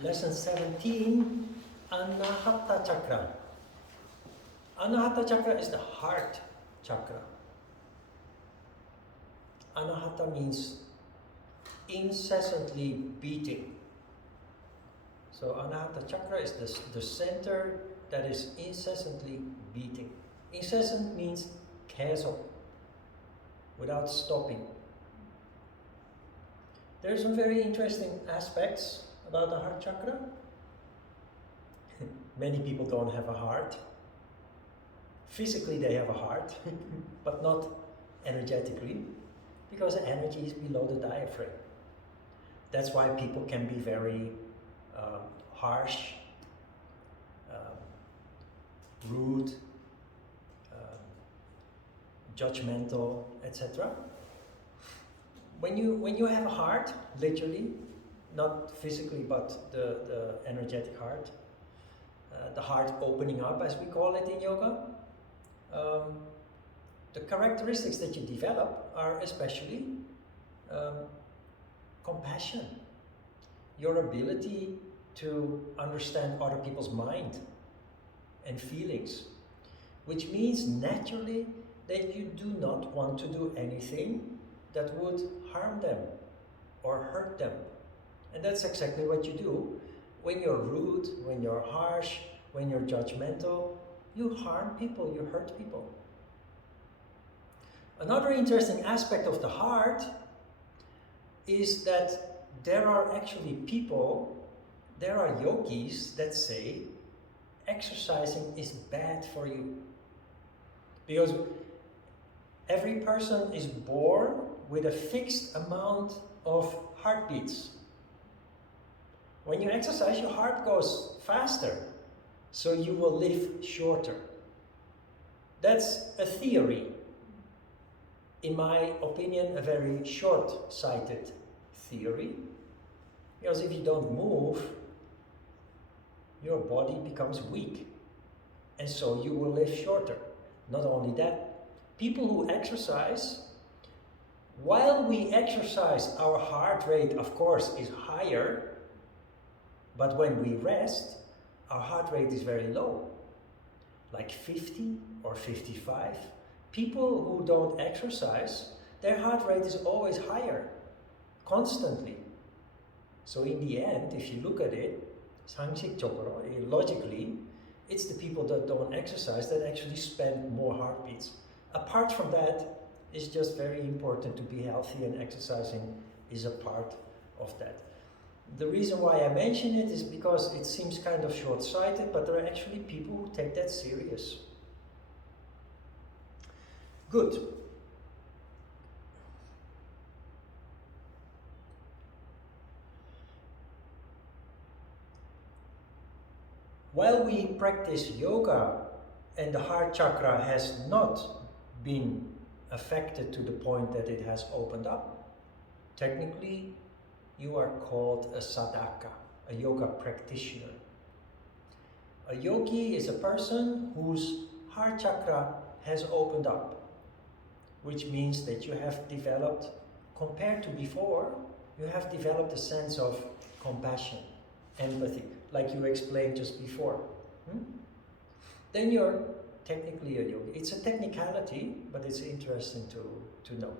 Lesson 17, Anahata Chakra. Anahata Chakra is the heart chakra. Anahata means incessantly beating. So Anahata Chakra is the center that is incessantly beating. Incessant means 계속, without stopping. There are some very interesting aspects about the heart chakra. Many people don't have a heart. Physically they have a heart, but not energetically, because the energy is below the diaphragm. That's why people can be very harsh, rude, judgmental, etc. When you have a heart, literally, not physically, but the energetic heart, the heart opening up, as we call it in yoga, the characteristics that you develop are especially compassion, your ability to understand other people's mind and feelings, which means naturally that you do not want to do anything that would harm them or hurt them. And that's exactly what you do. When you're rude, when you're harsh, when you're judgmental, you harm people, you hurt people. Another interesting aspect of the heart is that there are actually people, there are yogis that say exercising is bad for you. Because every person is born with a fixed amount of heartbeats. When you exercise, your heart goes faster, so you will live shorter. That's a theory. In my opinion, a very short-sighted theory. Because if you don't move, your body becomes weak. And so you will live shorter. Not only that, people who exercise, while we exercise, our heart rate, of course, is higher. But when we rest, our heart rate is very low, like 50 or 55. People who don't exercise, their heart rate is always higher, constantly. So in the end, if you look at it, 상식적으로, logically, it's the people that don't exercise that actually spend more heartbeats. Apart from that, it's just very important to be healthy, and exercising is a part of that. The reason why I mention it is because it seems kind of short-sighted, but there are actually people who take that serious. Good. While we practice yoga and the heart chakra has not been affected to the point that it has opened up, technically you are called a sadhaka, a yoga practitioner. A yogi is a person whose heart chakra has opened up, which means that you have developed, compared to before, you have developed a sense of compassion, empathy, like you explained just before. Then you're technically a yogi. It's a technicality, but it's interesting to know.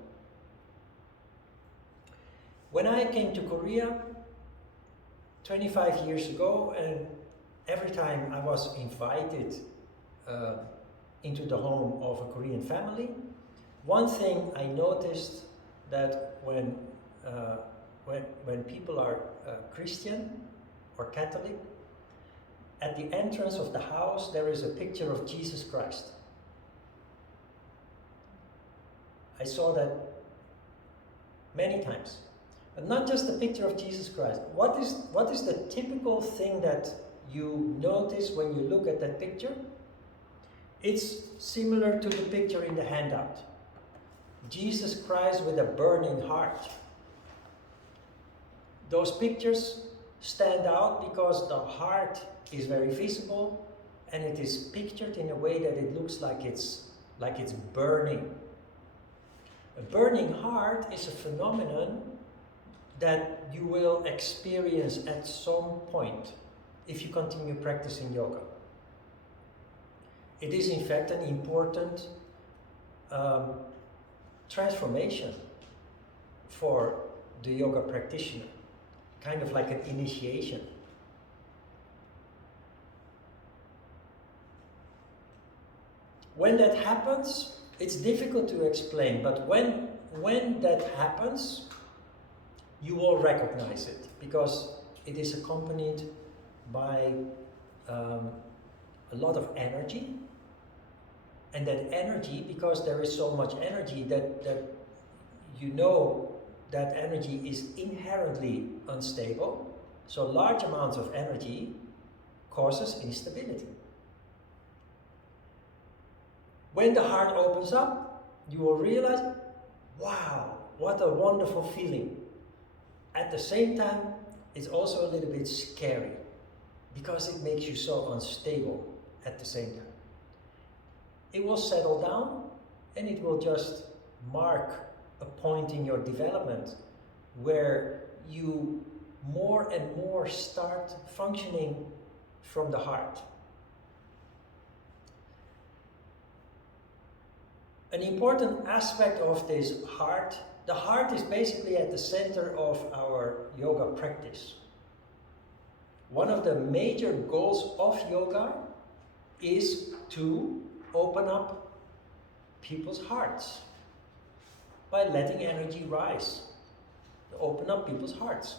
When I came to Korea 25 years ago, and every time I was invited into the home of a Korean family, one thing I noticed that when people are Christian or Catholic, at the entrance of the house there is a picture of Jesus Christ. I saw that many times. And not just the picture of Jesus Christ. What is the typical thing that you notice when you look at that picture? It's similar to the picture in the handout. Jesus Christ with a burning heart. Those pictures stand out because the heart is very visible, and it is pictured in a way that it looks like it's burning. A burning heart is a phenomenon that you will experience at some point if you continue practicing yoga. It is in fact an important transformation for the yoga practitioner, kind of like an initiation. When that happens, it's difficult to explain, but when that happens, you will recognize it, because it is accompanied by a lot of energy. And that energy, because there is so much energy, that you know that energy is inherently unstable. So large amounts of energy causes instability. When the heart opens up, you will realize, wow, what a wonderful feeling. At the same time, it's also a little bit scary, because it makes you so unstable at the same time. It will settle down, and it will just mark a point in your development where you more and more start functioning from the heart. An important aspect of this heart, the heart is basically at the center of our yoga practice. One of the major goals of yoga is to open up people's hearts by letting energy rise. To open up people's hearts.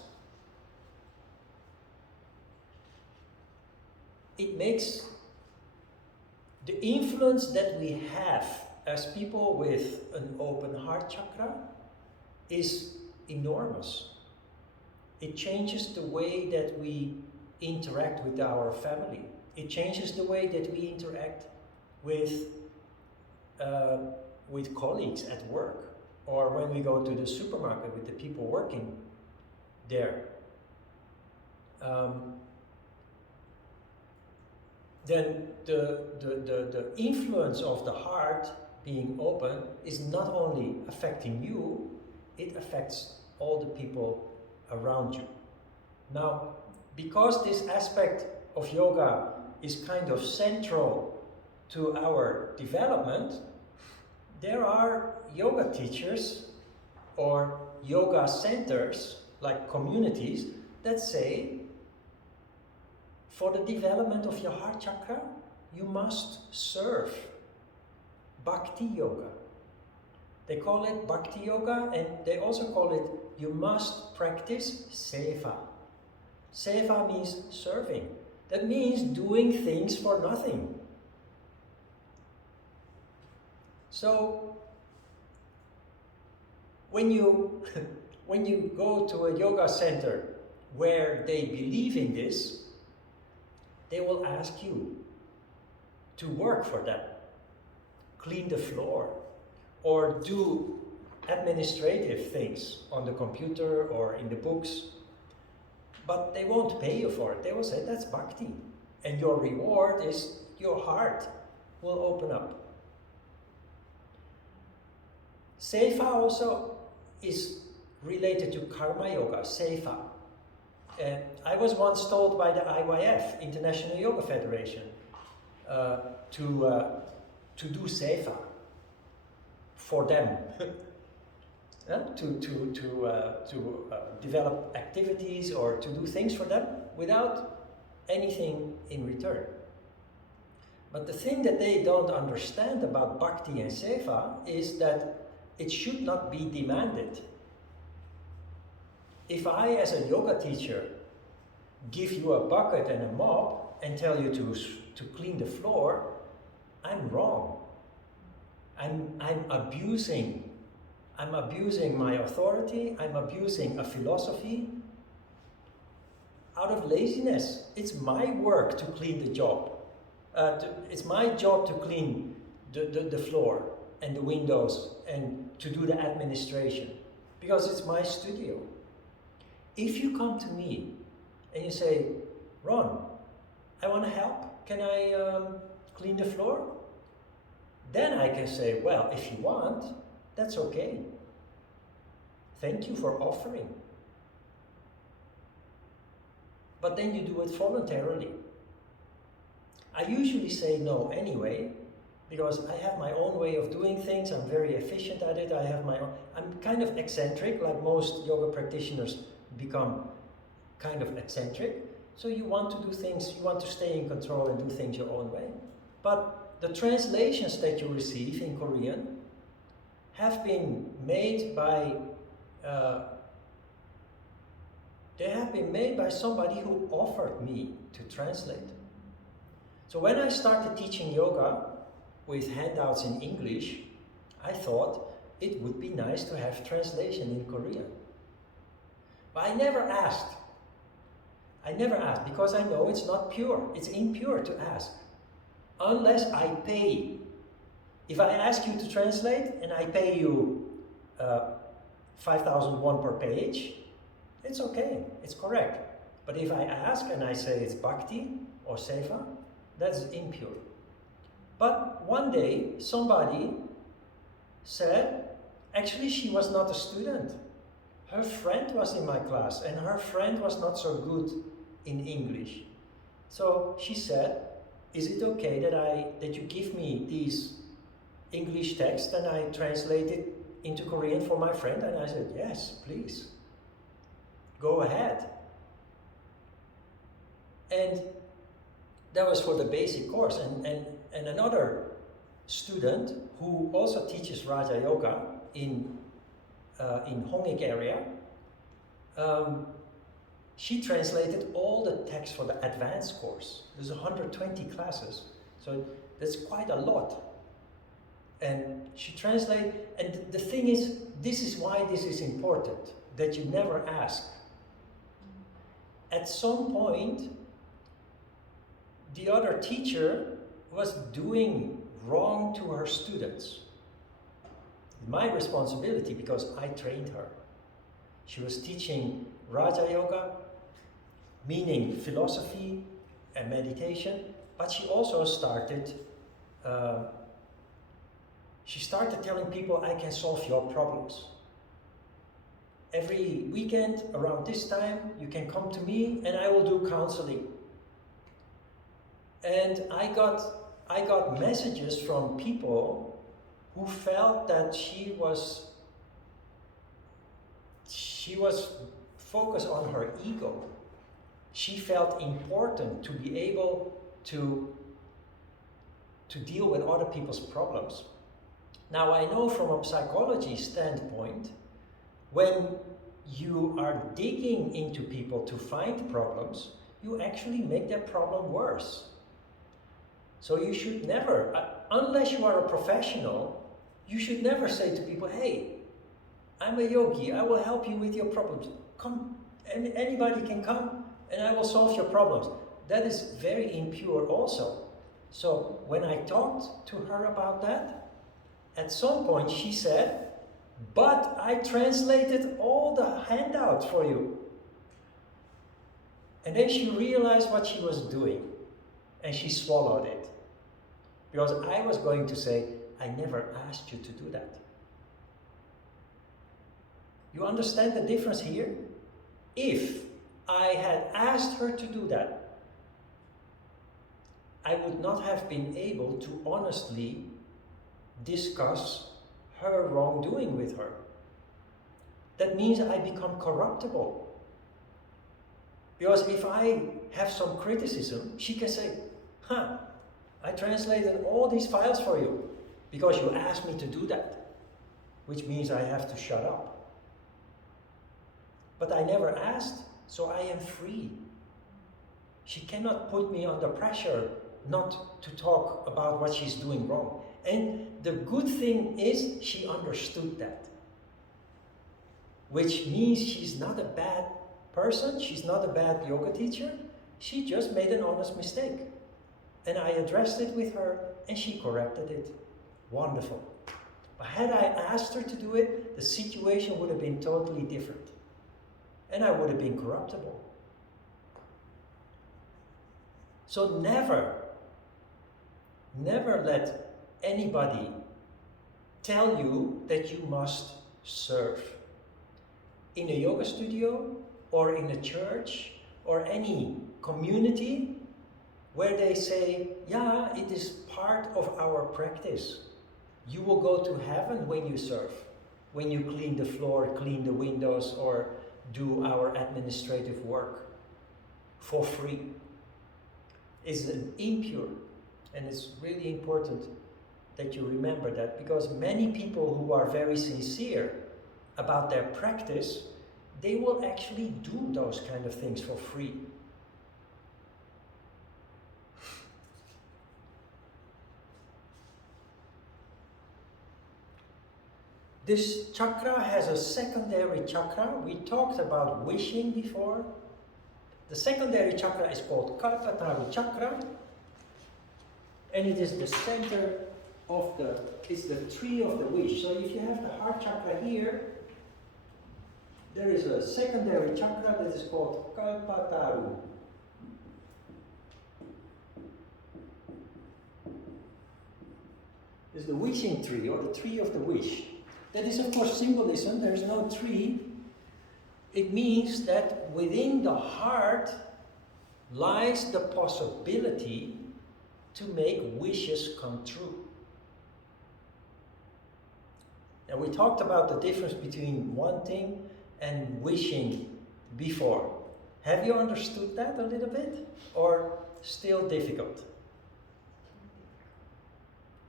It makes the influence that we have as people with an open heart chakra is enormous. It changes the way that we interact with our family. It changes the way that we interact with colleagues at work, or when we go to the supermarket with the people working there. Then the influence of the heart being open is not only affecting you, it affects all the people around you. Now, because this aspect of yoga is kind of central to our development, there are yoga teachers or yoga centers, like communities, that say, for the development of your heart chakra, you must serve bhakti yoga. They call it bhakti yoga, and they also call it, you must practice seva. Seva means serving. That means doing things for nothing. So, when you go to a yoga center where they believe in this, they will ask you to work for them, clean the floor, or do administrative things on the computer or in the books. But they won't pay you for it. They will say, that's bhakti. And your reward is your heart will open up. Seva also is related to karma yoga, seva. I was once told by the IYF, International Yoga Federation, to do seva for them, to develop activities or to do things for them without anything in return. But the thing that they don't understand about bhakti and seva is that it should not be demanded. If I, as a yoga teacher, give you a bucket and a mop and tell you to clean the floor, I'm wrong. I'm abusing my authority, I'm abusing a philosophy out of laziness. It's my work to clean the job. It's my job to clean the floor and the windows and to do the administration, because it's my studio. If you come to me and you say, Ron, I want to help, can I clean the floor? Then I can say, well, if you want, that's okay. Thank you for offering. but then you do it voluntarily. I usually say no anyway, because I have my own way of doing things. I'm very efficient at it. I'm kind of eccentric, like most yoga practitioners become kind of eccentric. So you want to do things, you want to stay in control and do things your own way. But the translations that you receive in Korean have been made by somebody who offered me to translate. So when I started teaching yoga with handouts in English, I thought it would be nice to have translation in Korean. But I never asked. Because I know it's not pure. It's impure to ask. Unless I pay. If I ask you to translate and I pay you 5,000 won per page, it's okay, it's correct. But if I ask and I say it's bhakti or seva, that's impure. But one day somebody said, actually she was not a student. Her friend was in my class and her friend was not so good in English. So she said, is it okay that you give me these English texts and I translate it into Korean for my friend? And I said, yes, please. Go ahead. And that was for the basic course. And another student who also teaches Raja Yoga in Hongik area, she translated all the texts for the advanced course. There's 120 classes, so that's quite a lot. And she translated, and the thing is, this is why this is important, that you never ask. At some point, the other teacher was doing wrong to her students. My responsibility, because I trained her. She was teaching Raja Yoga, meaning philosophy and meditation, but she also started telling people, I can solve your problems. Every weekend around this time, you can come to me and I will do counseling. And I got messages from people who felt that she was focused on her ego. She felt important to be able to deal with other people's problems. Now I know from a psychology standpoint, when you are digging into people to find problems, you actually make their problem worse. So you should never, unless you are a professional, you should never say to people, hey, I'm a yogi, I will help you with your problems. Come, anybody can come and I will solve your problems. That is very impure also. So when I talked to her about that, at some point she said, but I translated all the handouts for you. And then she realized what she was doing and she swallowed it. Because I was going to say, I never asked you to do that. You understand the difference here? If I had asked her to do that, I would not have been able to honestly discuss her wrongdoing with her. That means I become corruptible. Because if I have some criticism, she can say, I translated all these files for you because you asked me to do that, which means I have to shut up. But I never asked, so I am free. She cannot put me under pressure not to talk about what she's doing wrong. And the good thing is she understood that. Which means she's not a bad person, she's not a bad yoga teacher, she just made an honest mistake. And I addressed it with her and she corrected it. Wonderful. But had I asked her to do it, the situation would have been totally different. And I would have been corruptible. So never let anybody tell you that you must serve. In a yoga studio, or in a church, or any community where they say, yeah, it is part of our practice. You will go to heaven when you serve, when you clean the floor, clean the windows, or do our administrative work for free. It's impure, and it's really important that you remember that, because many people who are very sincere about their practice, they will actually do those kind of things for free. This chakra has a secondary chakra. We talked about wishing before. The secondary chakra is called Kalpataru chakra, and it is the center of it's the tree of the wish. So if you have the heart chakra here, there is a secondary chakra that is called Kalpataru. It's the wishing tree, or the tree of the wish. That is, of course, symbolism. There is no tree. It means that within the heart lies the possibility to make wishes come true. And we talked about the difference between wanting and wishing before. Have you understood that a little bit? Or still difficult?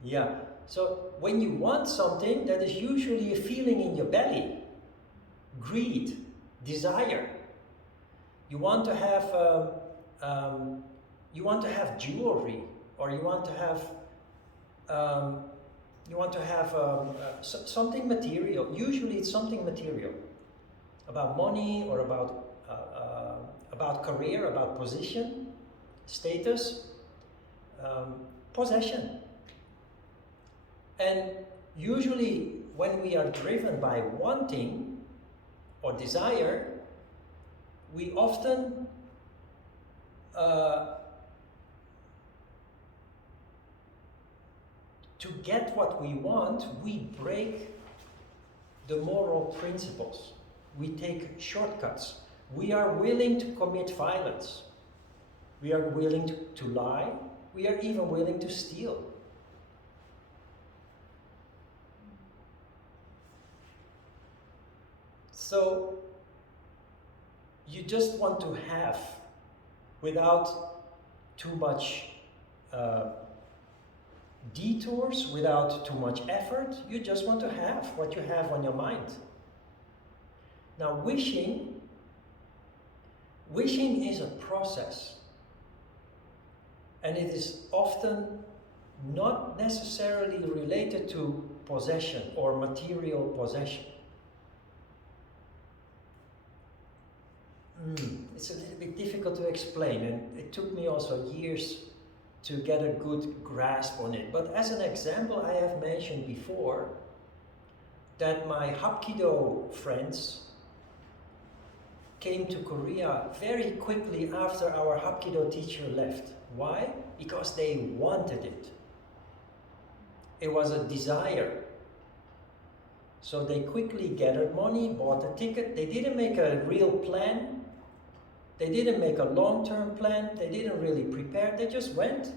Yeah. So when you want something, that is usually a feeling in your belly. Greed, desire. You want to have jewelry, or you want to have something material. Usually it's something material, about money, or about career, about position, status, possession. And usually when we are driven by wanting or desire, we often to get what we want, we break the moral principles. We take shortcuts. We are willing to commit violence. We are willing to lie. We are even willing to steal. So you just want to have, without too much detours, without too much effort. You just want to have what you have on your mind. Now wishing is a process, and it is often not necessarily related to possession or material possession. It's a little bit difficult to explain, and it took me also years to get a good grasp on it. But as an example, I have mentioned before that my Hapkido friends came to Korea very quickly after our Hapkido teacher left. Why? Because they wanted it. It was a desire. So they quickly gathered money, bought a ticket. They didn't make a real plan. They didn't make a long-term plan. They didn't really prepare. They just went.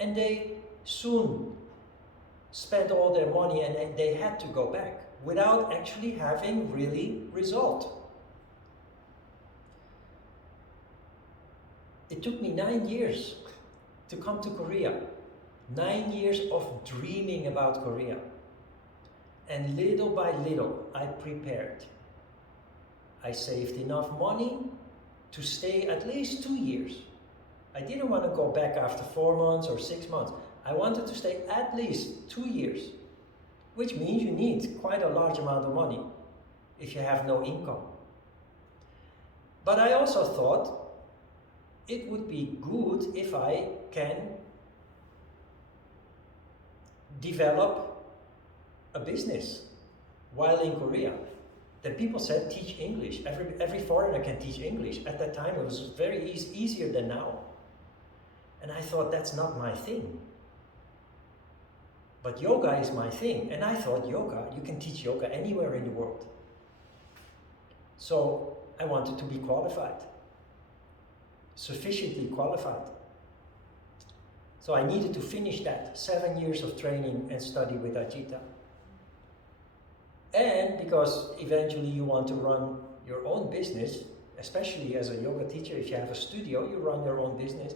And they soon spent all their money, and they had to go back without actually having really result. It took me 9 years to come to Korea. 9 years of dreaming about Korea. And little by little, I prepared. I saved enough money to stay at least 2 years. I didn't want to go back after 4 months or 6 months. I wanted to stay at least 2 years, which means you need quite a large amount of money if you have no income. But I also thought it would be good if I can develop a business while in Korea. Then people said, teach English. Every foreigner can teach English. At that time, it was very easier than now. And I thought, that's not my thing. But yoga is my thing. And I thought, yoga, you can teach yoga anywhere in the world. So I wanted to be qualified. sufficiently qualified. So I needed to finish that 7 years of training and study with Ajita. And because eventually you want to run your own business, especially as a yoga teacher, if you have a studio, you run your own business,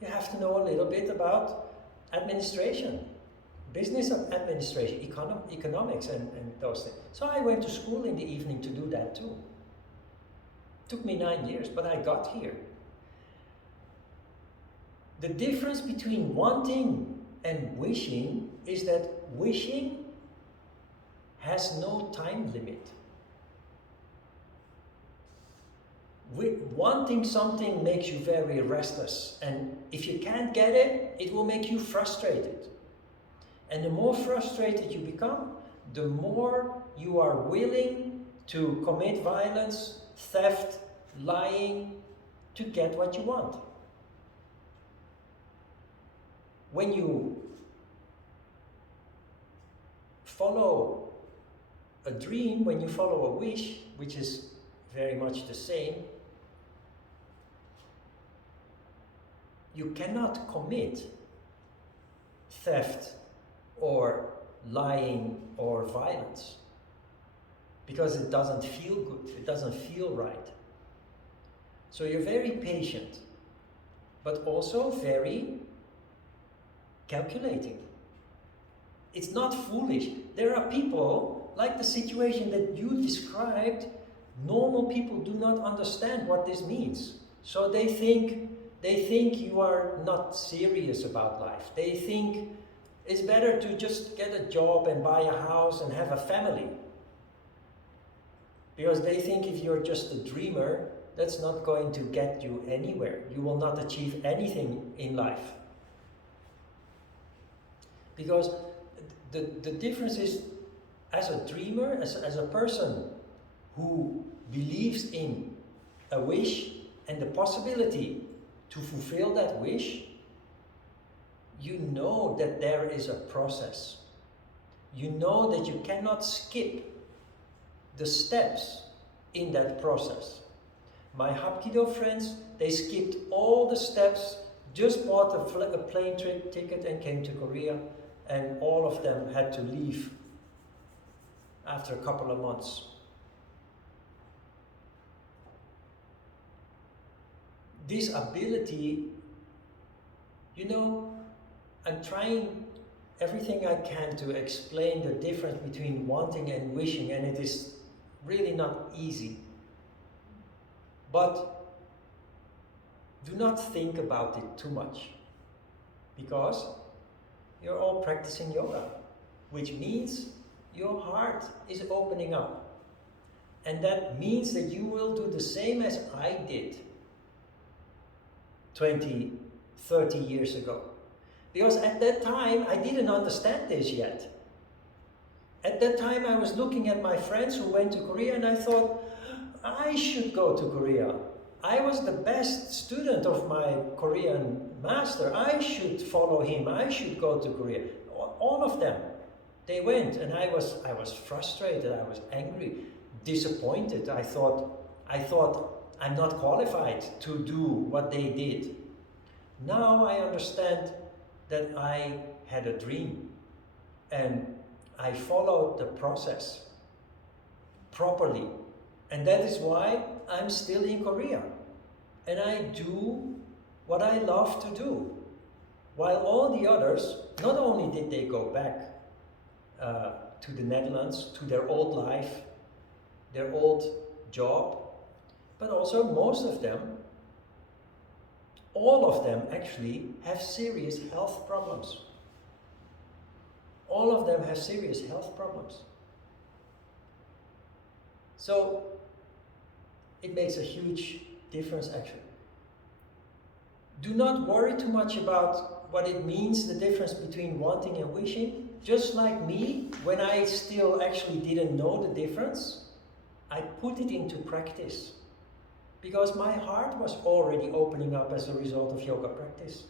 you have to know a little bit about administration, business administration, economics and those things. So I went to school in the evening to do that too. Took me 9 years, but I got here. The difference between wanting and wishing is that wishing has no time limit. Wanting something makes you very restless, and if you can't get it, it will make you frustrated. And the more frustrated you become, the more you are willing to commit violence, theft, lying, to get what you want. When you follow a dream, when you follow a wish, which is very much the same, you cannot commit theft or lying or violence because it doesn't feel good, it doesn't feel right. So you're very patient, but also very calculating. It's not foolish. There are people, like the situation that you described, normal people do not understand what this means. So they think you are not serious about life. They think it's better to just get a job and buy a house and have a family. Because they think if you're just a dreamer, that's not going to get you anywhere. You will not achieve anything in life. Because the difference is, as a dreamer, as a person who believes in a wish and the possibility to fulfill that wish, you know that there is a process. You know that you cannot skip the steps in that process. My Hapkido friends, they skipped all the steps, just bought a plane ticket and came to Korea, and all of them had to leave after a couple of months. This ability, you know, I'm trying everything I can to explain the difference between wanting and wishing, and it is really not easy. But do not think about it too much, because you're all practicing yoga, which means your heart is opening up. And that means that you will do the same as I did 20, 30 years ago. Because at that time, I didn't understand this yet. At that time, I was looking at my friends who went to Korea and I thought, I should go to Korea. I was the best student of my Korean master. I should follow him. I should go to Korea. All of them, they went, and I was frustrated. I was angry, disappointed. I thought I'm not qualified to do what they did. Now I understand that I had a dream, and I followed the process properly. And that is why I'm still in Korea. And I do what I love to do. While all the others, not only did they go back to the Netherlands, to their old life, their old job, but also most of them, all of them actually have serious health problems. All of them have serious health problems. So it makes a huge difference actually. Do not worry too much about what it means, the difference between wanting and wishing. Just like me, when I still actually didn't know the difference, I put it into practice. Because my heart was already opening up as a result of yoga practice.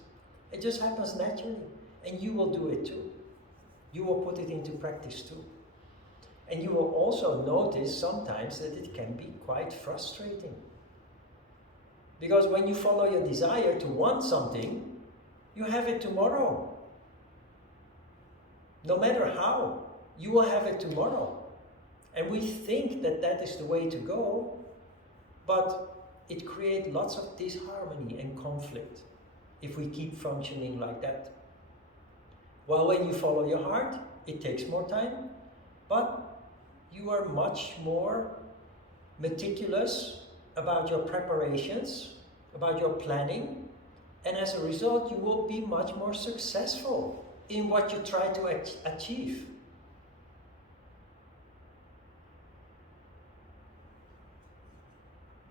It just happens naturally. And you will do it too. You will put it into practice too. And you will also notice sometimes that it can be quite frustrating. Because when you follow your desire to want something, you have it tomorrow. No matter how, you will have it tomorrow. And we think that that is the way to go, but it creates lots of disharmony and conflict if we keep functioning like that. While when you follow your heart, it takes more time, but you are much more meticulous about your preparations, about your planning, and as a result, you will be much more successful in what you try to achieve.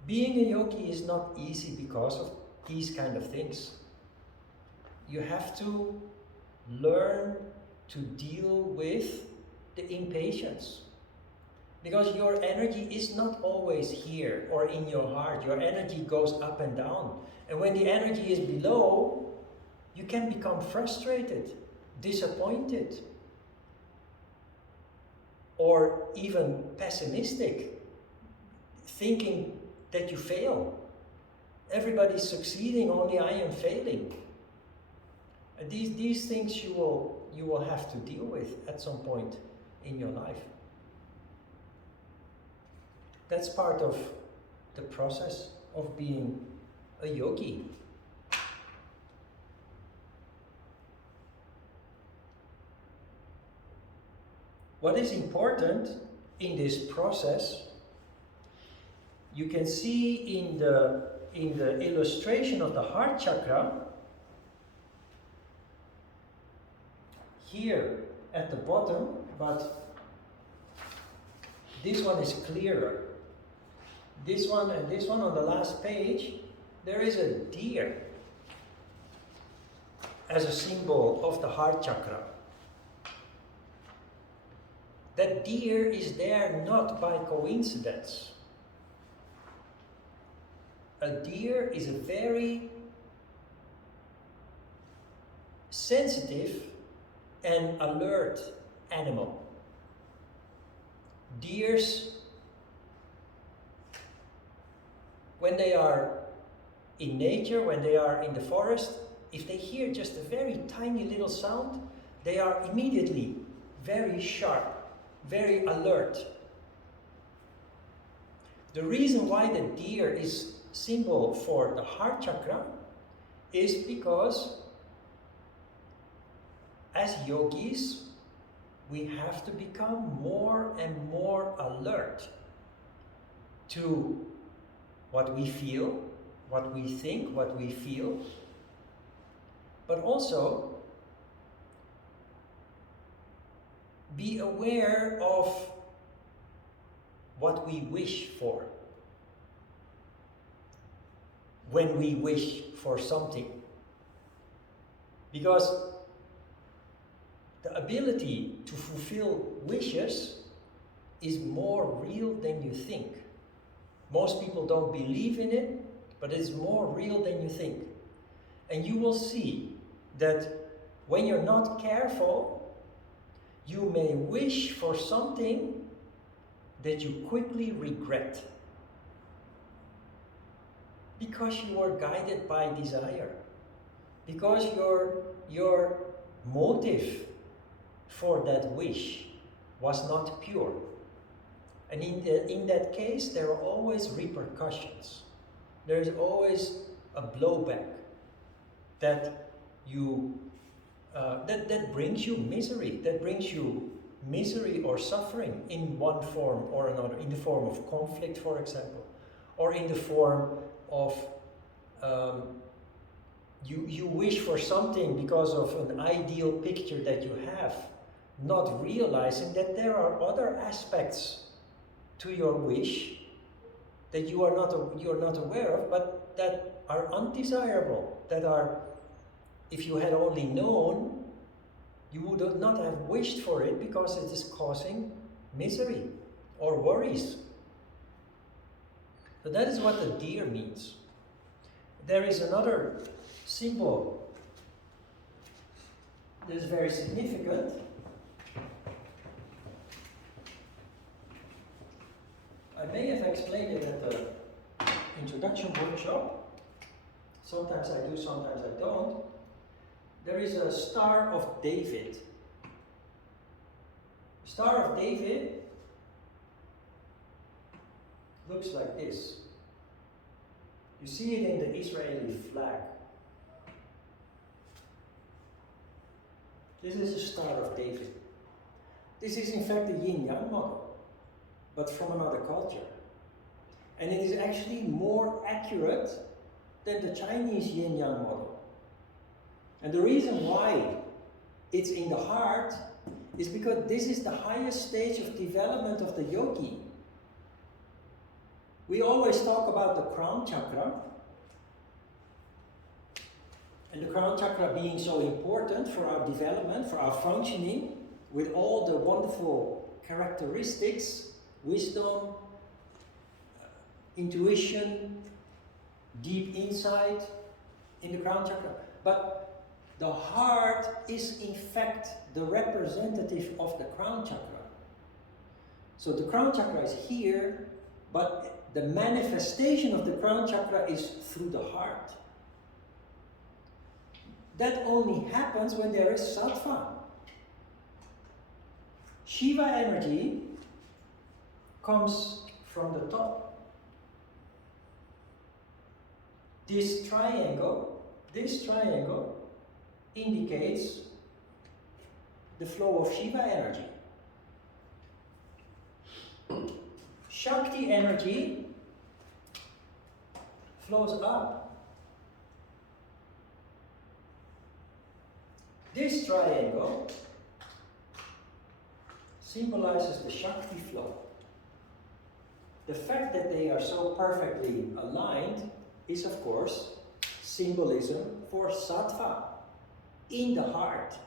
Being a yogi is not easy because of these kind of things. You have to learn to deal with the impatience. Because your energy is not always here or in your heart. Your energy goes up and down. And when the energy is below, you can become frustrated, disappointed, or even pessimistic, thinking that you fail. Everybody's succeeding, only I am failing. And these things you will have to deal with at some point in your life. That's part of the process of being a yogi. What is important in this process, you can see in the illustration of the heart chakra, here at the bottom, but this one is clearer. This one and this one on the last page, there is a deer as a symbol of the heart chakra. That deer is there not by coincidence. A deer is a very sensitive and alert animal. Deers, when they are in nature, when they are in the forest, if they hear just a very tiny little sound, they are immediately very sharp, very alert. The reason why the deer is symbol for the heart chakra is because as yogis, we have to become more and more alert to what we feel, what we think, what we feel, but also be aware of what we wish for when we wish for something. Because the ability to fulfill wishes is more real than you think. Most people don't believe in it, but it's more real than you think. And you will see that when you're not careful, you may wish for something that you quickly regret. Because you are guided by desire. Because your motive for that wish was not pure. And in that case, there are always repercussions. There is always a blowback that that brings you misery. That brings you misery or suffering in one form or another, in the form of conflict, for example, or in the form of you wish for something because of an ideal picture that you have, not realizing that there are other aspects to your wish that you're not aware of, but that are undesirable, that are, if you had only known, you would not have wished for it because it is causing misery or worries. So that is what the deer means. There is another symbol that is very significant. I may have explained it at the introduction workshop, Sometimes I do, sometimes I don't. There is a Star of David. Star of David looks like this. You see it in the Israeli flag. This is a Star of David. This is in fact a yin-yang model, but from another culture. And it is actually more accurate than the Chinese yin-yang model. And the reason why it's in the heart is because this is the highest stage of development of the yogi. We always talk about the crown chakra, and the crown chakra being so important for our development, for our functioning, with all the wonderful characteristics, wisdom, intuition, deep insight in the crown chakra. But the heart is in fact the representative of the crown chakra. So the crown chakra is here, but the manifestation of the crown chakra is through the heart. That only happens when there is sattva. Shiva energy comes from the top. This triangle indicates the flow of Shiva energy. Shakti energy flows up. This triangle symbolizes the Shakti flow. The fact that they are so perfectly aligned is, of course, symbolism for sattva in the heart.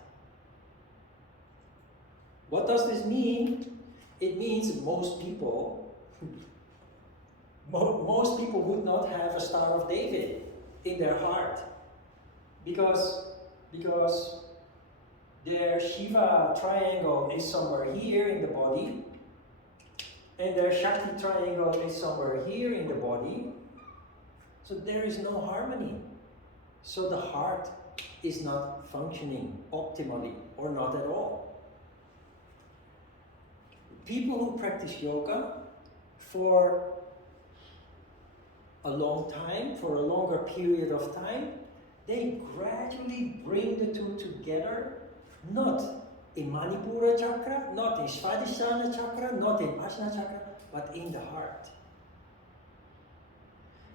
What does this mean? It means most people would not have a Star of David in their heart because their Shiva triangle is somewhere here in the body, and their Shakti triangle is somewhere here in the body. So there is no harmony. So the heart is not functioning optimally, or not at all. People who practice yoga for a long time, for a longer period of time, they gradually bring the two together, not in Manipura chakra, not in Svadhisthana chakra, not in Ajna chakra, but in the heart.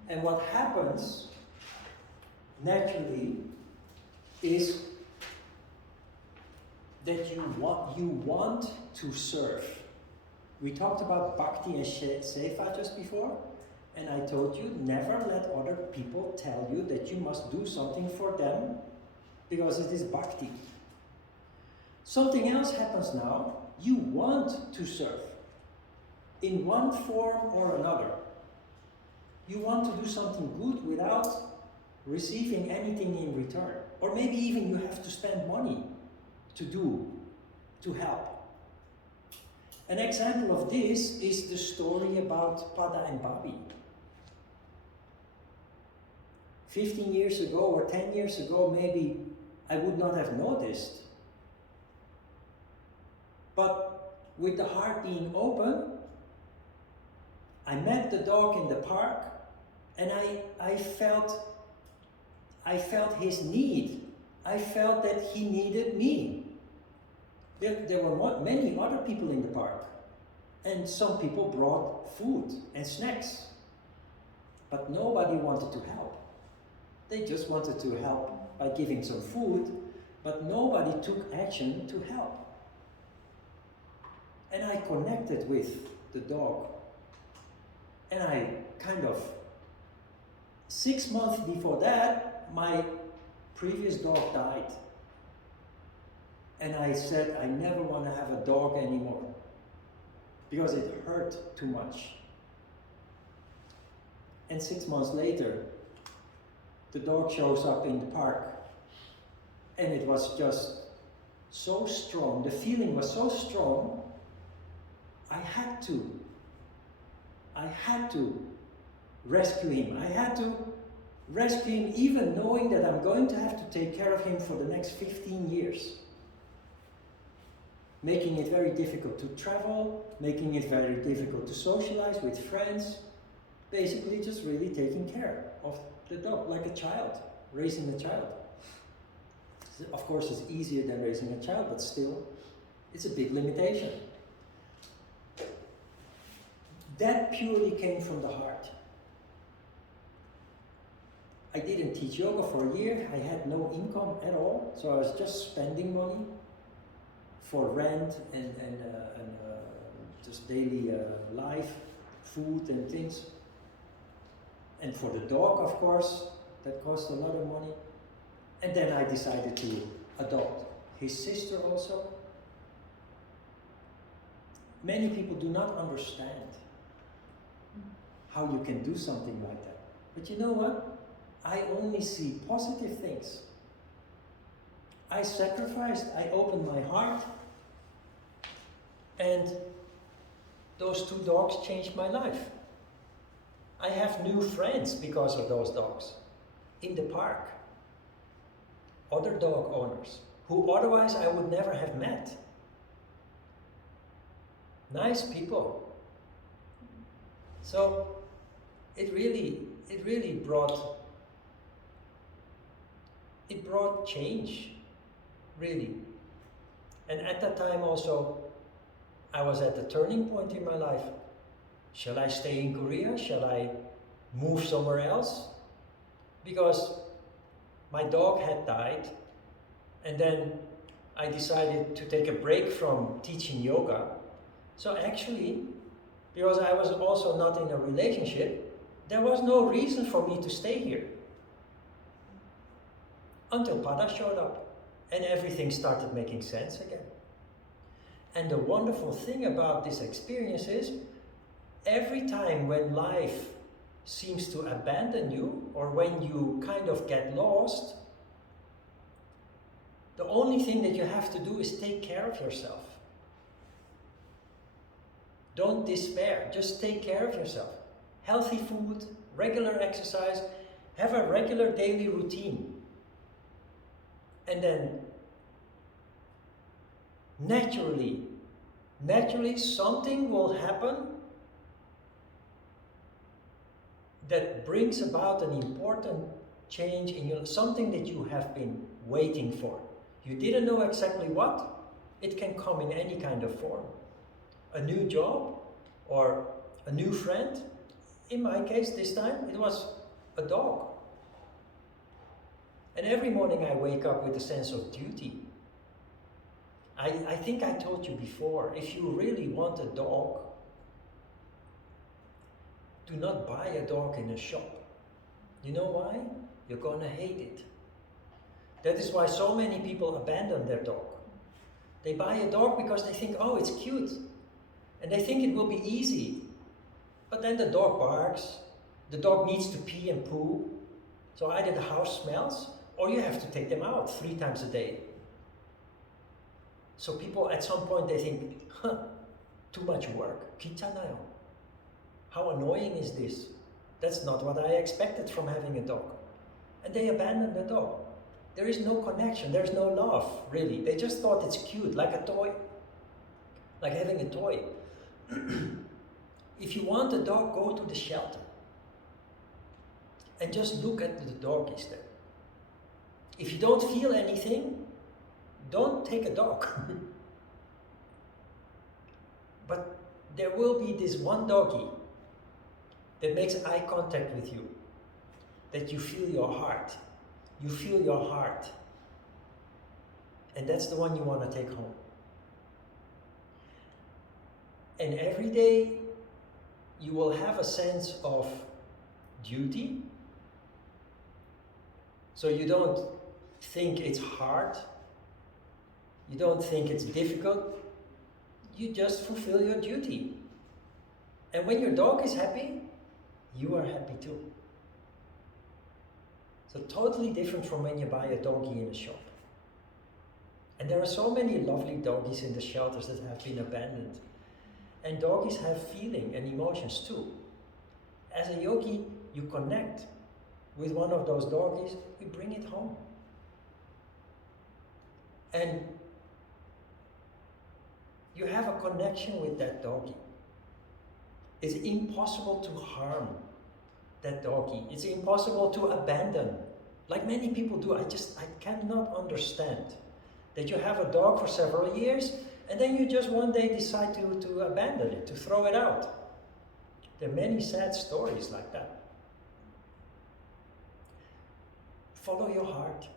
And what happens naturally is that you want to serve. We talked about bhakti and seva just before, and I told you never let other people tell you that you must do something for them because it is bhakti. Something else happens now. You want to serve in one form or another. You want to do something good without receiving anything in return. Or maybe even you have to spend money to help. An example of this is the story about Pada and Babi. 15 years ago or 10 years ago, maybe I would not have noticed. But with the heart being open, I met the dog in the park, and I felt his need. I felt that he needed me. There were many other people in the park, and some people brought food and snacks, but nobody wanted to help. They just wanted to help by giving some food, but nobody took action to help. And I connected with the dog, and I 6 months before that, my previous dog died. And I said, I never want to have a dog anymore because it hurt too much. And 6 months later, the dog shows up in the park, and it was just so strong. The feeling was so strong, I had to rescue him. I had to Rescue him even knowing that I'm going to have to take care of him for the next 15 years. Making it very difficult to travel, making it very difficult to socialize with friends. Basically just really taking care of the dog, like a child, raising a child. Of course it's easier than raising a child, but still, it's a big limitation. That purely came from the heart. I didn't teach yoga for a year, I had no income at all, so I was just spending money for rent and just daily life, food and things. And for the dog, of course, that cost a lot of money. And then I decided to adopt his sister also. Many people do not understand how you can do something like that. But you know what? I only see positive things. I sacrificed, I opened my heart, and those 2 dogs changed my life. I have new friends because of those dogs in the park. Other dog owners who otherwise I would never have met. Nice people. So it really brought change, really. And at that time also, I was at a turning point in my life. Shall I stay in Korea? Shall I move somewhere else? Because my dog had died, and then I decided to take a break from teaching yoga. So actually, because I was also not in a relationship, there was no reason for me to stay here. Until Pada showed up, and everything started making sense again. And the wonderful thing about this experience is, every time when life seems to abandon you, or when you kind of get lost, the only thing that you have to do is take care of yourself. Don't despair, just take care of yourself. Healthy food, regular exercise, have a regular daily routine. And then naturally something will happen that brings about an important change in your, something that you have been waiting for. You didn't know exactly what. It can come in any kind of form. A new job or a new friend. In my case this time it was a dog. And every morning I wake up with a sense of duty. I think I told you before, if you really want a dog, do not buy a dog in a shop. You know why? You're gonna hate it. That is why so many people abandon their dog. They buy a dog because they think, oh, it's cute. And they think it will be easy. But then the dog barks, the dog needs to pee and poo. So either the house smells, or you have to take them out 3 times a day. So people at some point they think, too much work, 귀찮아요. How annoying is this? That's not what I expected from having a dog. And they abandon the dog. There is no connection, there's no love, really. They just thought it's cute, like a toy. Like having a toy. If you want a dog, go to the shelter. And just look at the doggies there. If you don't feel anything, don't take a dog. But there will be this one doggy that makes eye contact with you, that you feel your heart. You feel your heart. And that's the one you want to take home. And every day you will have a sense of duty. So you don't think it's hard. You don't think it's difficult. You just fulfill your duty. And when your dog is happy, you are happy too. So totally different from when you buy a doggy in a shop. And there are so many lovely doggies in the shelters that have been abandoned. And doggies have feeling and emotions too. As a yogi, you connect. with one of those doggies, we bring it home. And you have a connection with that doggie. It's impossible to harm that doggie. It's impossible to abandon, like many people do. I cannot understand that you have a dog for several years and then you just one day decide to abandon it, to throw it out. There are many sad stories like that. Follow your heart.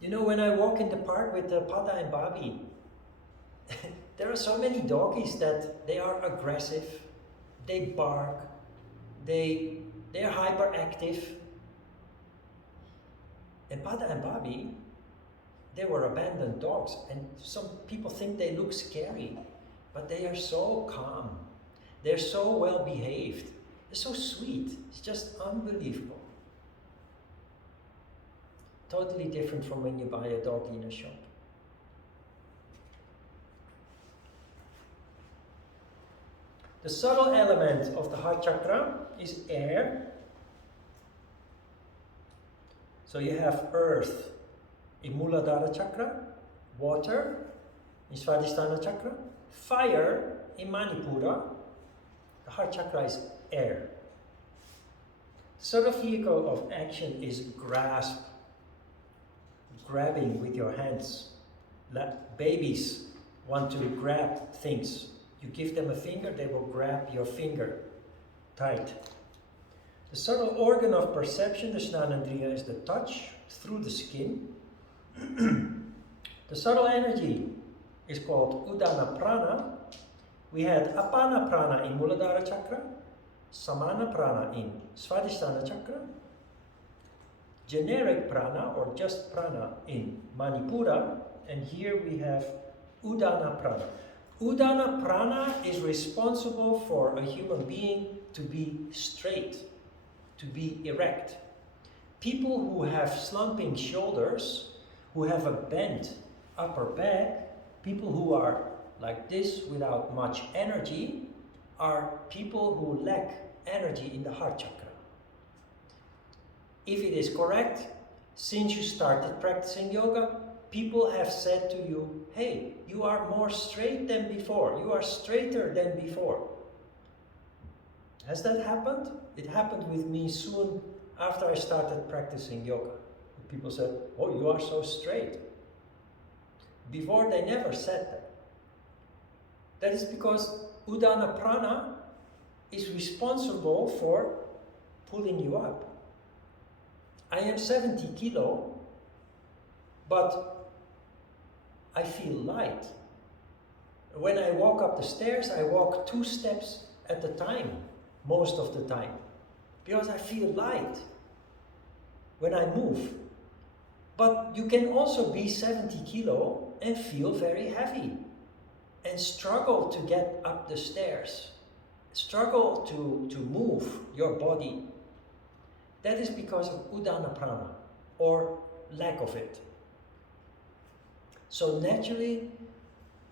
You know, when I walk in the park with Pada and Babi, there are so many doggies that they are aggressive, they bark, they're hyperactive. And Pada and Babi, they were abandoned dogs, and some people think they look scary, but they are so calm. They're so well behaved. They're so sweet. It's just unbelievable. Totally different from when you buy a dog in a shop. The subtle element of the heart chakra is air. So you have earth in Muladhara chakra, water in Svadhisthana chakra, fire in Manipura. The heart chakra is air. Subtle vehicle of action is grasp, grabbing with your hands. Babies want to grab things. You give them a finger, they will grab your finger tight. The subtle organ of perception, the Snanandriya, is the touch through the skin. The subtle energy is called Udana Prana. We had Apana Prana in Muladhara chakra, Samana Prana in Svadhisthana chakra, generic prana or just prana in Manipura, and here we have Udana Prana. Udana Prana is responsible for a human being to be straight, to be erect. People who have slumping shoulders, who have a bent upper back, people who are like this without much energy, are people who lack energy in the heart chakra. If it is correct, since you started practicing yoga, people have said to you, hey, you are more straight than before, you are straighter than before. Has that happened? It happened with me soon after I started practicing yoga. People said, oh, you are so straight. Before, they never said that. That is because Udana Prana is responsible for pulling you up. I am 70 kilo, but I feel light. When I walk up the stairs, I walk 2 steps at a time, most of the time, because I feel light when I move. But you can also be 70 kilo and feel very heavy and struggle to get up the stairs, struggle to move your body. That is because of Udana Prana, or lack of it. So naturally,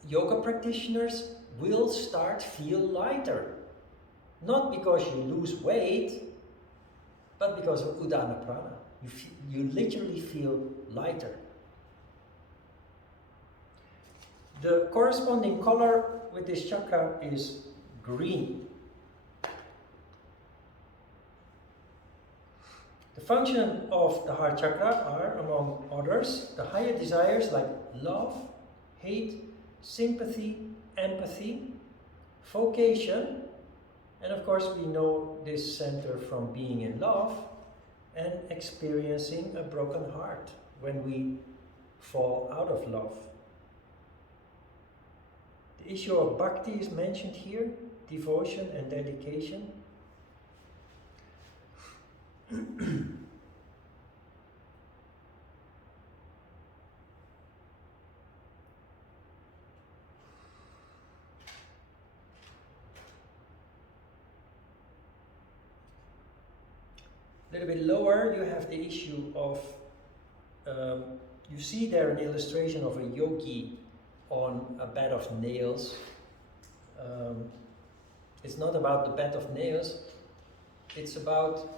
yoga practitioners will start feel lighter. Not because you lose weight, but because of Udana Prana. You literally feel lighter. The corresponding color with this chakra is green. The function of the heart chakra are, among others, the higher desires like love, hate, sympathy, empathy, vocation, and of course we know this center from being in love, and experiencing a broken heart when we fall out of love. The issue of bhakti is mentioned here, devotion and dedication. A little bit lower, you have the issue of, you see there an illustration of a yogi on a bed of nails. It's not about the bed of nails, It's about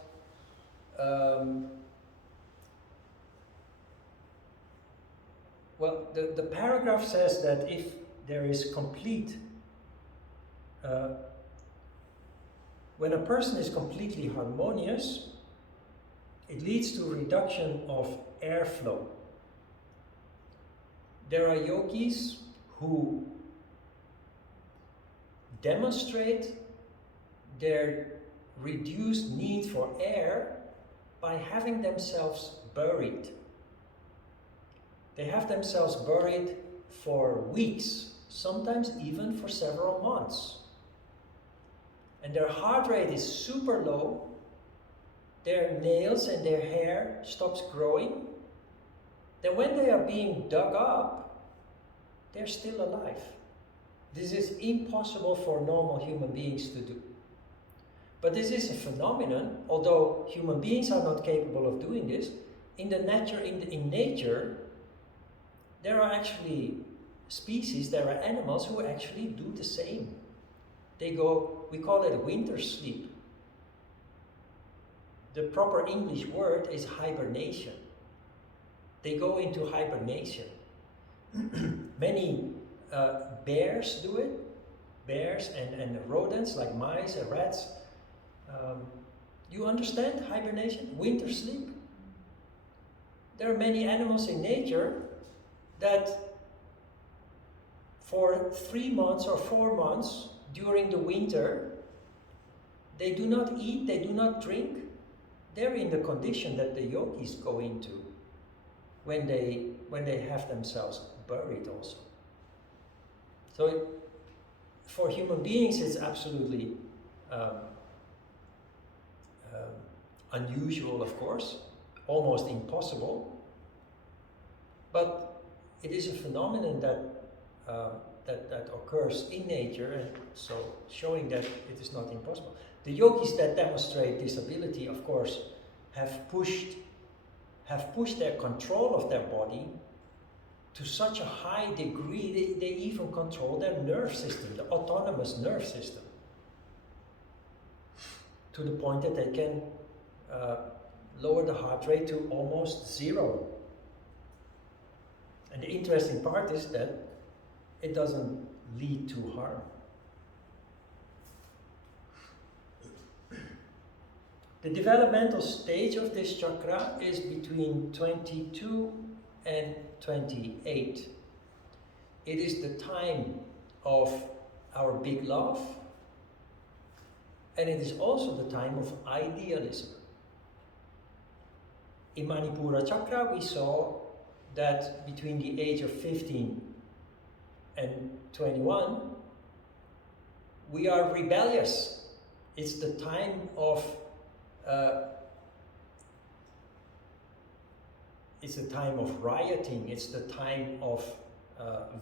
well, the paragraph says that if there is complete, when a person is completely harmonious, it leads to reduction of airflow. There are yogis who demonstrate their reduced need for air by having themselves buried. They have themselves buried for weeks, sometimes even for several months. And their heart rate is super low, their nails and their hair stops growing. Then when they are being dug up, they're still alive. This is impossible for normal human beings to do. But this is a phenomenon, although human beings are not capable of doing this. In nature, there are actually species, there are animals who actually do the same. They go, we call it winter sleep. The proper English word is hibernation. They go into hibernation. Many bears do it, bears and rodents like mice and rats. You understand hibernation, winter sleep? There are many animals in nature that for 3 months or 4 months during the winter, they do not eat, they do not drink. They're in the condition that the yogis go into when they have themselves buried also. So for human beings, it's absolutely unusual, of course, almost impossible. But it is a phenomenon that occurs in nature, and so showing that it is not impossible. The yogis that demonstrate this ability, of course, have pushed their control of their body to such a high degree, they even control their nerve system, the autonomous nerve system, to the point that they can lower the heart rate to almost 0. And the interesting part is that it doesn't lead to harm. The developmental stage of this chakra is between 22 and 28. It is the time of our big love, and it is also the time of idealism. In Manipura chakra, we saw that between the age of 15 and 21, we are rebellious. It's the time of rioting. It's the time of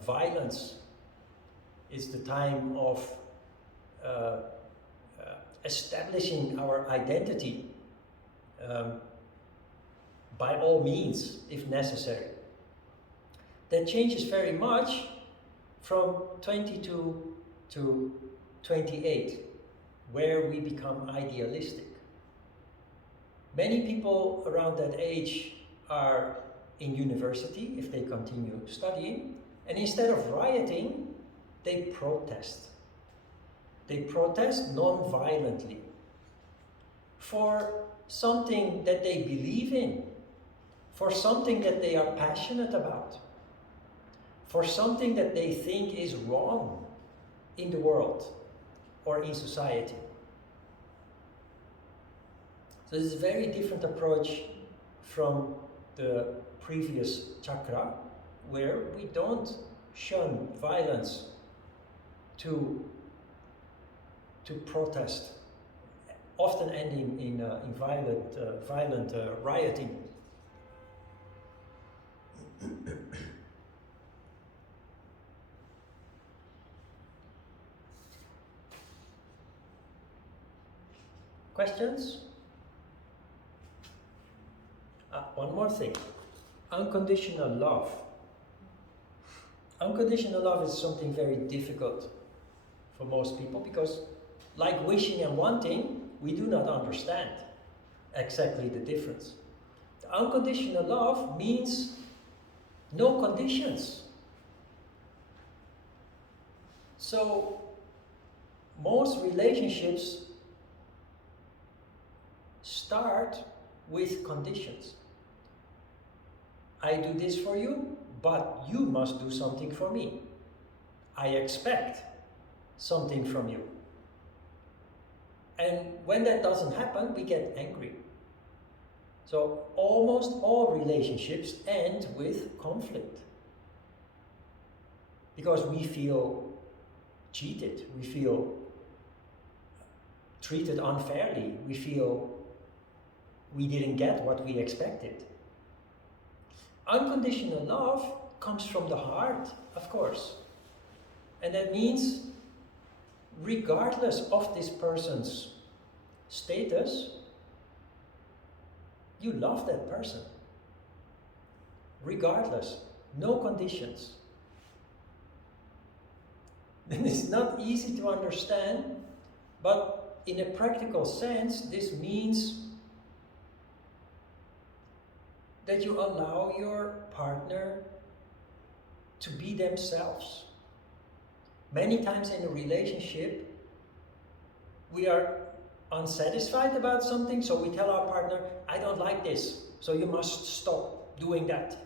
violence. It's the time of establishing our identity by all means, if necessary. That changes very much from 22 to 28, where we become idealistic. Many people around that age are in university, if they continue studying, and instead of rioting, they protest. They protest non-violently for something that they believe in, for something that they are passionate about, for something that they think is wrong in the world or in society. So this is a very different approach from the previous chakra, where we don't shun violence to protest, often ending in violent rioting. Questions? One more thing. Unconditional love. Unconditional love is something very difficult for most people because, like wishing and wanting, we do not understand exactly the difference. The unconditional love means no conditions. So most relationships start with conditions. I do this for you, but you must do something for me. I expect something from you. And when that doesn't happen, we get angry. So almost all relationships end with conflict. Because we feel cheated, we feel treated unfairly, we feel we didn't get what we expected. Unconditional love comes from the heart, of course. And that means regardless of this person's status, you love that person. Regardless, no conditions. And it's not easy to understand, but in a practical sense, this means that you allow your partner to be themselves. Many times in a relationship, we are unsatisfied about something, so we tell our partner, I don't like this, so you must stop doing that.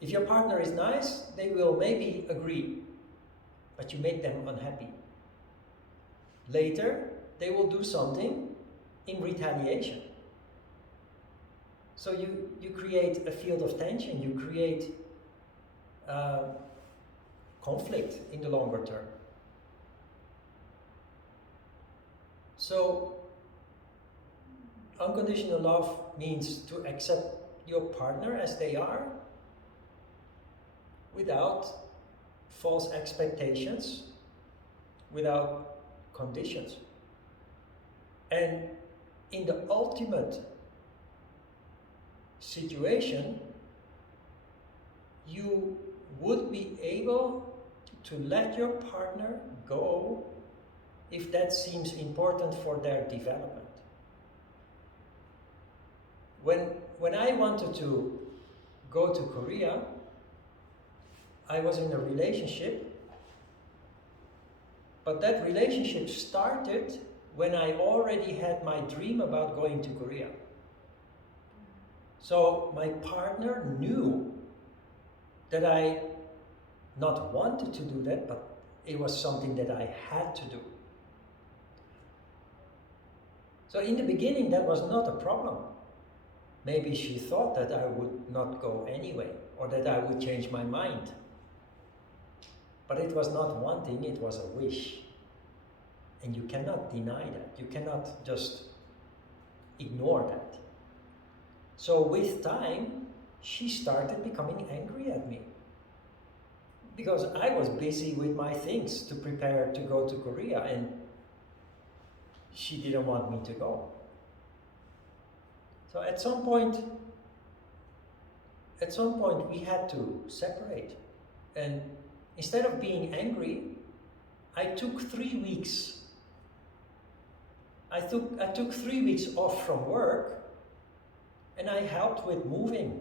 If your partner is nice, they will maybe agree, but you make them unhappy. Later, they will do something in retaliation. So you create a field of tension, you create conflict in the longer term. So unconditional love means to accept your partner as they are without false expectations, without conditions. And in the ultimate situation, you would be able to let your partner go if that seems important for their development. When I wanted to go to Korea, I was in a relationship, but that relationship started when I already had my dream about going to Korea. So my partner knew that I not wanted to do that, but it was something that I had to do. So in the beginning, that was not a problem. Maybe she thought that I would not go anyway, or that I would change my mind. But it was not wanting, it was a wish. And you cannot deny that. You cannot just ignore that. So with time, she started becoming angry at me. Because I was busy with my things to prepare to go to Korea, and she didn't want me to go. So at some point we had to separate. And instead of being angry, I took 3 weeks. I took 3 weeks off from work, and I helped with moving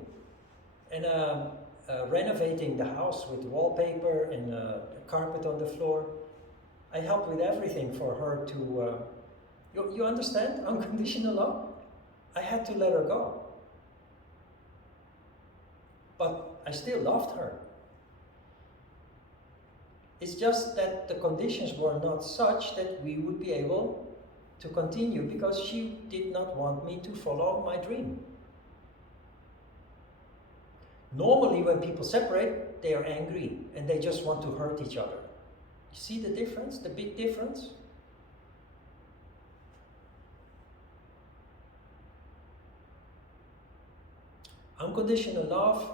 and renovating the house with wallpaper and a carpet on the floor. I helped with everything for her to. You understand unconditional love? I had to let her go, but I still loved her. It's just that the conditions were not such that we would be able to continue, because she did not want me to follow my dream. Normally when people separate, they are angry and they just want to hurt each other. You see the difference, the big difference? Unconditional love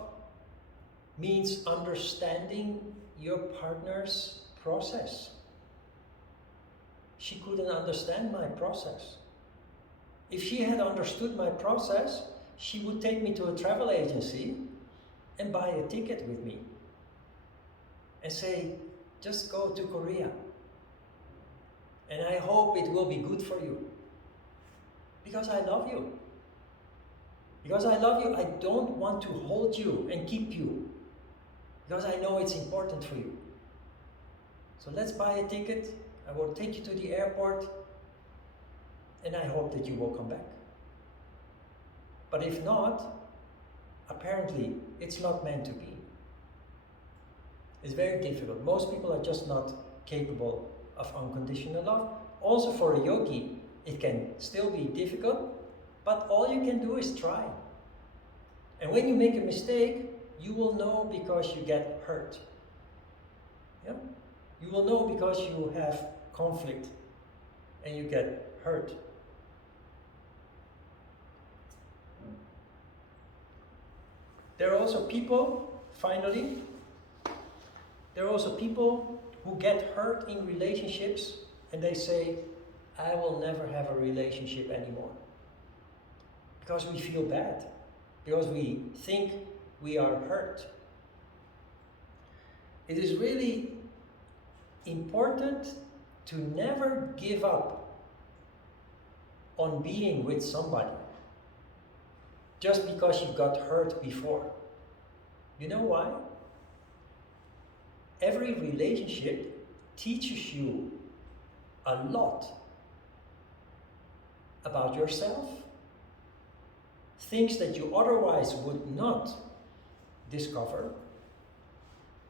means understanding your partner's process. She couldn't understand my process. If she had understood my process, she would take me to a travel agency and buy a ticket with me and say, just go to Korea. And I hope it will be good for you. Because I love you. Because I love you, I don't want to hold you and keep you. Because I know it's important for you. So let's buy a ticket. I will take you to the airport. And I hope that you will come back. But if not, apparently it's not meant to be. It's very difficult. Most people are just not capable of unconditional love. Also for a yogi, it can still be difficult, but all you can do is try. And when you make a mistake, you will know because you get hurt. Yeah? You will know because you have conflict and you get hurt. There are also people, finally, there are also people who get hurt in relationships and they say, I will never have a relationship anymore. Because we feel bad. Because we think we are hurt. It is really important to never give up on being with somebody just because you got hurt before. You know why? Every relationship teaches you a lot about yourself, things that you otherwise would not discover.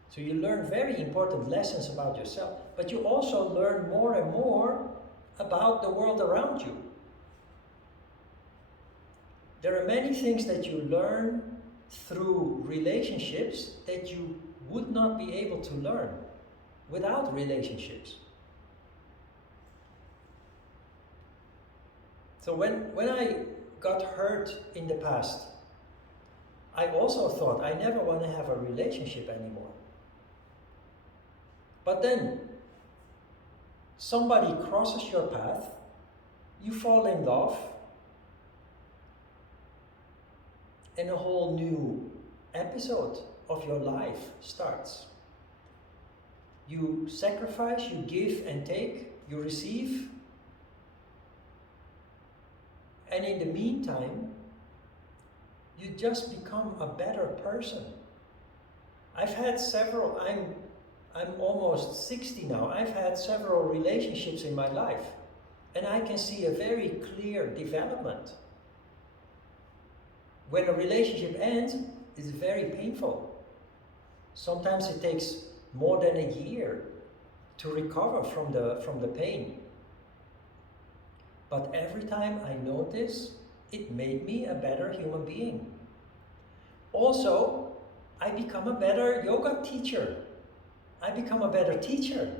So you learn very important lessons about yourself, but you also learn more and more about the world around you. There are many things that you learn through relationships that you would not be able to learn without relationships. So when I got hurt in the past, I also thought I never want to have a relationship anymore. But then somebody crosses your path, you fall in love, and a whole new episode of your life starts. You sacrifice, you give and take, you receive. And in the meantime, you just become a better person. I've had several, I'm almost 60 now. I've had several relationships in my life. And I can see a very clear development. When a relationship ends, it's very painful. Sometimes it takes more than a year to recover from the pain. But every time I notice, it made me a better human being. Also, I become a better yoga teacher. I become a better teacher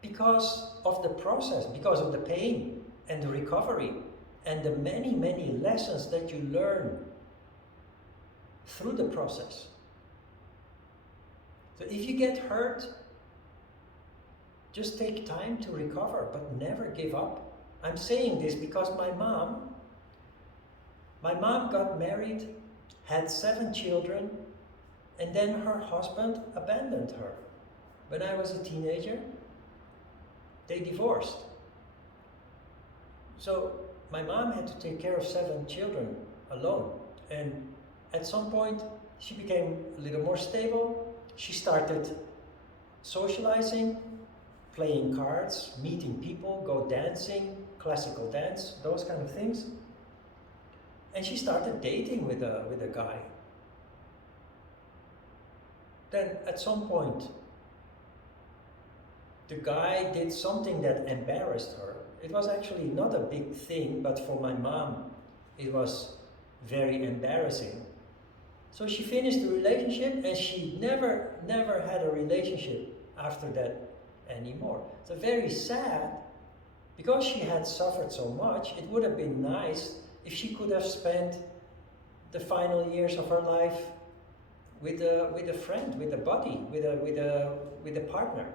because of the process, because of the pain and the recovery and the many, many lessons that you learn through the process. So if you get hurt, just take time to recover, but never give up. I'm saying this because my mom got married, had 7 children, and then her husband abandoned her. When I was a teenager, they divorced. So my mom had to take care of 7 children alone. And at some point, she became a little more stable. She started socializing, playing cards, meeting people, go dancing, classical dance, those kind of things. And she started dating with a guy. Then at some point, the guy did something that embarrassed her. It was actually not a big thing, but for my mom, it was very embarrassing. So she finished the relationship and she never had a relationship after that anymore. So very sad, because she had suffered so much. It would have been nice if she could have spent the final years of her life with a friend, with a buddy, with a partner.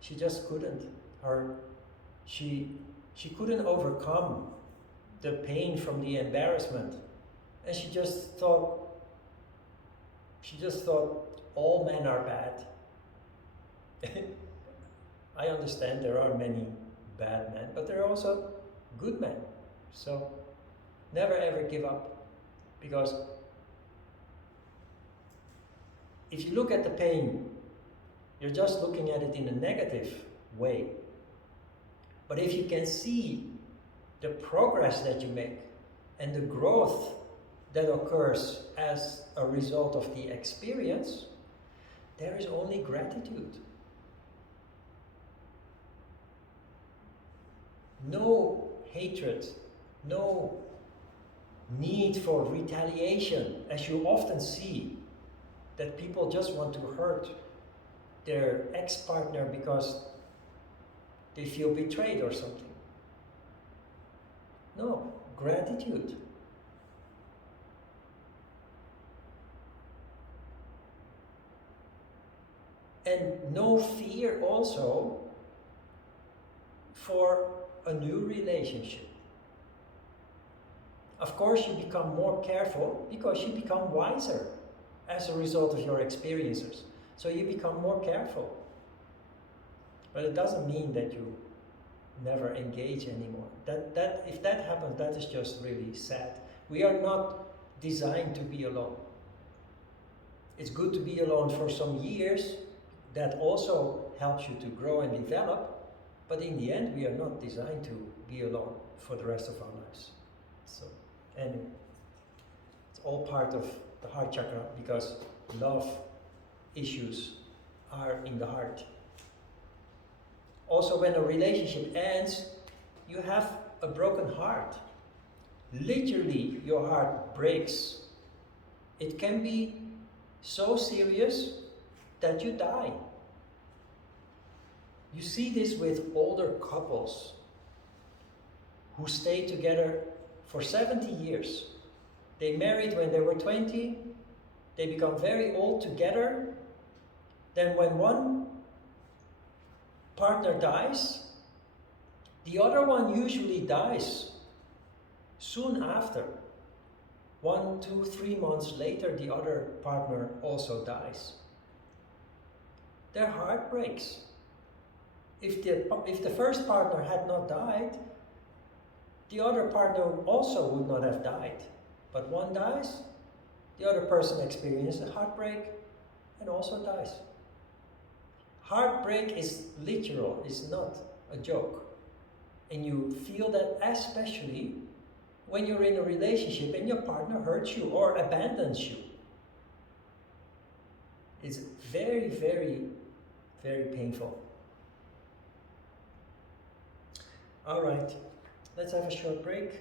She just couldn't. She couldn't overcome the pain from the embarrassment, and she just thought all men are bad. I understand there are many bad men, but there are also good men. So never ever give up, because if you look at the pain, you're just looking at it in a negative way. But if you can see the progress that you make and the growth that occurs as a result of the experience, there is only gratitude. No hatred, no need for retaliation, as you often see that people just want to hurt their ex-partner because they feel betrayed or something. No, gratitude. And no fear also for a new relationship. Of course, you become more careful because you become wiser as a result of your experiences. So you become more careful. But it doesn't mean that you never engage anymore. If that happens, that is just really sad. We are not designed to be alone. It's good to be alone for some years. That also helps you to grow and develop. But in the end, we are not designed to be alone for the rest of our lives. So, anyway, it's all part of the heart chakra, because love issues are in the heart. Also, when a relationship ends, you have a broken heart. Literally, your heart breaks. It can be so serious that you die. You see this with older couples who stay together for 70 years. They married when they were 20, they become very old together. Then when one partner dies, the other one usually dies soon after. 1, 2, 3 months later, the other partner also dies. Their heart breaks. If the first partner had not died, the other partner also would not have died. But one dies, the other person experiences a heartbreak and also dies. Heartbreak is literal, it's not a joke. And you feel that especially when you're in a relationship and your partner hurts you or abandons you. It's very, very, very painful. All right, let's have a short break.